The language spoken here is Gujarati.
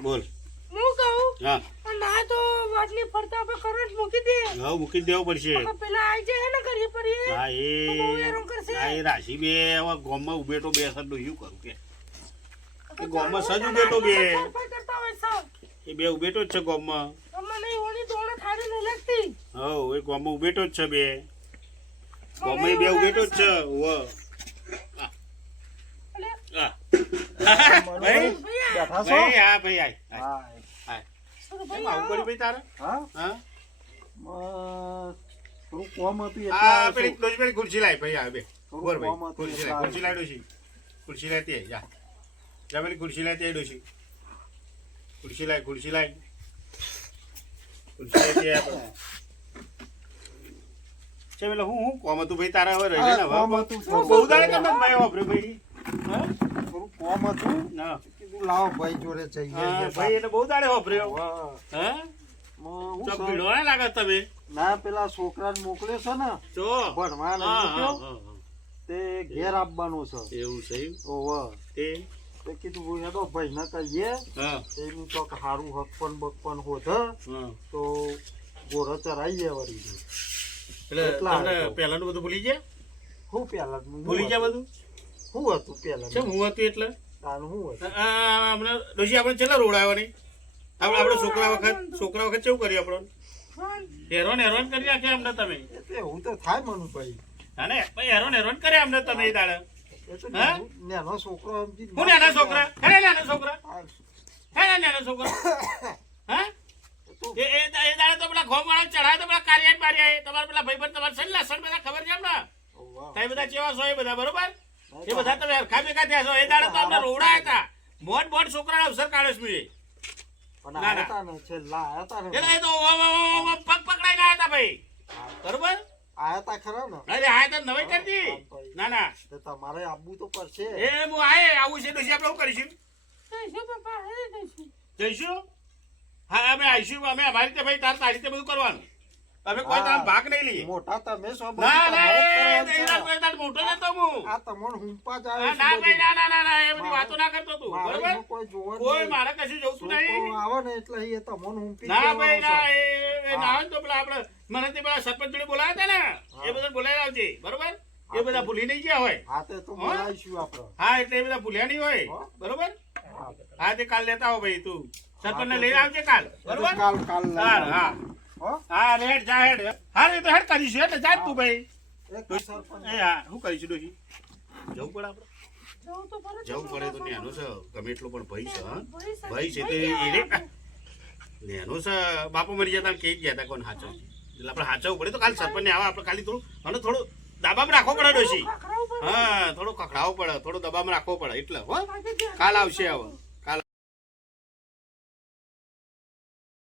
બોલ હું કહું હા ના તો વાટલી ફરતા આપણે કરંટ મૂકી દે હા મૂકી દેવો પડશે પેલા આઈ જાય ને કરીએ પડીએ હા તો બહુ હેરાન કરશે. એ રાશિ બે હવે ગામમાં ઉભેટો બે સર શું કરું કે એ ગામમાં સજ ઉભેટો બે સરપંચ કરતા હોય સર એ બે ઉભેટો જ છે ગામમાં અમને નહીં હોની દોડે થાળી નહીં લાગતી હવ એ ગામમાં ઉભેટો જ છે બે ગામમાં બે ઉભેટો જ છે વ હા ભાઈ બેઠા છો? ભાઈ હા ભાઈ આય હા. આય સર ભાઈ ભાઈ આવું કરી ભાઈ તારે હા? હા થોડું કોમ હતું એટલે આ આવ્યો પેલી છું. પેલી ખુરશી લાય ભાઈ આ બે થોડું બોલ ભાઈ કોમ હતું ખુરશી એટલે લાય આવ્યો. ખુરશી લાય ડોશી ખુરશી લાય તે જા જા પેલી ખુરશી લાય તે ડોશી ખુરશી લાય ખુરશી લાય ખુરશી લાય તે આપણે છે પેલા હું કોમ હતું ભાઈ તારા હવે રહી ને કોમ હવે હતું બહુ થોડું. દાડે કેમ ભાઈ વાપરે ભાઈ હા થોડું કોમ હતું ના કીધું લાવો ભાઈ જોડે જઈએ હા, ભાઈ એટલે બહુ દાડે વાપર્યો વાહ. હા હું ચોક સર- ભીડો ના લાગે તમે ના પેલા છોકરાને મોકલ્યો છે ને ચો ભણવા ને હા, મોકલ્યો, હા, હા. તે ઘેર આપવાનું છે એવું છે એમ? ઓવે. તે તે કીધું હું હેડો ભાઈ ને કહીએ હા એનું તો હારું હકપન બકપન હોત હા તો ગોળો ચરાઈએ વળી એટલે એટલા તમને હતો. પહેલાનું બધું ભૂલી ગયા શું પેલા ભૂલી ગયા બધું શું હતું પેલા કેમ હું હતું એટલે તાનું શું હતું હમણાં ડોશી આપણે છેલ્લા રોડ આવવાની આપણે છોકરા વખત કેવું કર્યું આપણે હેરોન કરી નાખ્યા અમને તમે એટલે એવું તો થાય મનુભાઈ હા ને ભાઈ હેરોન કર્યા અમને તમે એ દાડે એ તો હા? નાનો છોકરો સમજી હું નાના છોકરા હે નાના છોકરા હે નાના છોકરા હા એ દાડે તો પેલા ઘોમ વાળા ચઢાય તો પેલા કાર્ય બાર્યા તમારા પેલા ભાઈ બંધ તમારા સલ્લા સર બધા ખબર છે એમને તમે બધા કેવા છો એ બધા બરોબર એ બધા તમે હરખા ભેગા થયા છો એ દાડે તો અમને રોવડા હતા મોટ છોકરાના અવસર કાઢે છે મેં. પણ ના, ના. આયા તા ને છેલ્લા આયા તા ને એટલે એ તો પગ પકડાઈને આવ્યા હતા ભાઈ બરોબર આયા તા ખરા ને અરે હા તો નવાઈ કરતી ના ના તો તમારે આવવું તો પડશે એ હું આવું છે ડોશી આપણે શું કરીશું જઈશું પપ્પા હે જઈશું જઈશું હા અમે આવીશું અમે અમારી રીતે ભાઈ તારી રીતે બધું કરવાનું અમે કોઈ તારા ભાગ નહીં લઈએ મોટા તમે છો બધું ના તમારે જ ના કરવાનું છે. એ તાર મોટો નતો હું આ તમને હુંપા જ ના આવે ના છે ભાઈ બધું. ના એ બધી વાતો ના કરતો તું મારે બરોબર એમાં કોઈ જોવાનું કોઈ નહીં. મારે કશું જોતું છોકરો નહીં આવે ને એટલે એ તમને હુંપી ના ભાઈ દેવાનો ના છે. એ ના હોય ને તો પેલા આપણે મને તે પેલા સરપંચ જોડે બોલાવ્યા હતા ને એ બધા બોલાવી આવજે બરોબર એ બધા ભૂલી નહીં ગયા હોય હા તે તો બોલાવીશું આપણે હા એટલે એ બધા ભૂલ્યા નહીં હોય હા. બરોબર હા. હા તે કાલ લેતા આવો ભાઈ તું સરપંચ ને લઈને આવજે કાલ બરોબર કાલ લઈ હા આવીશું. હા હો? હા હેડ જા હેડ હા એ તો હેડ કરીશું એટલે જા તું ભાઈ એક સરપંચ એ હા શું કરીશું ડોશી જવું પડે આપણે જવું તો પડે જવું પડે તો નેનો છે ગમે એટલો પણ ભાઈ છે હા ભાઈ છે. ભાઈ છે તે એને નેનો છે બાપો મરી જતા કહી જ ગયા હતા કોણ હાચવ એટલે આપણે હાચવવું પડે તો કાલ સરપંચ ને આવા આપણે ખાલી થોડું અને થોડું દાબામાં રાખવો પડે ડોશી ખાખરાવું પડે. હા થોડું ખખડાવવું પડે થોડું દબામાં રાખવો પડે એટલે હો આજે કાલ આવશે હવે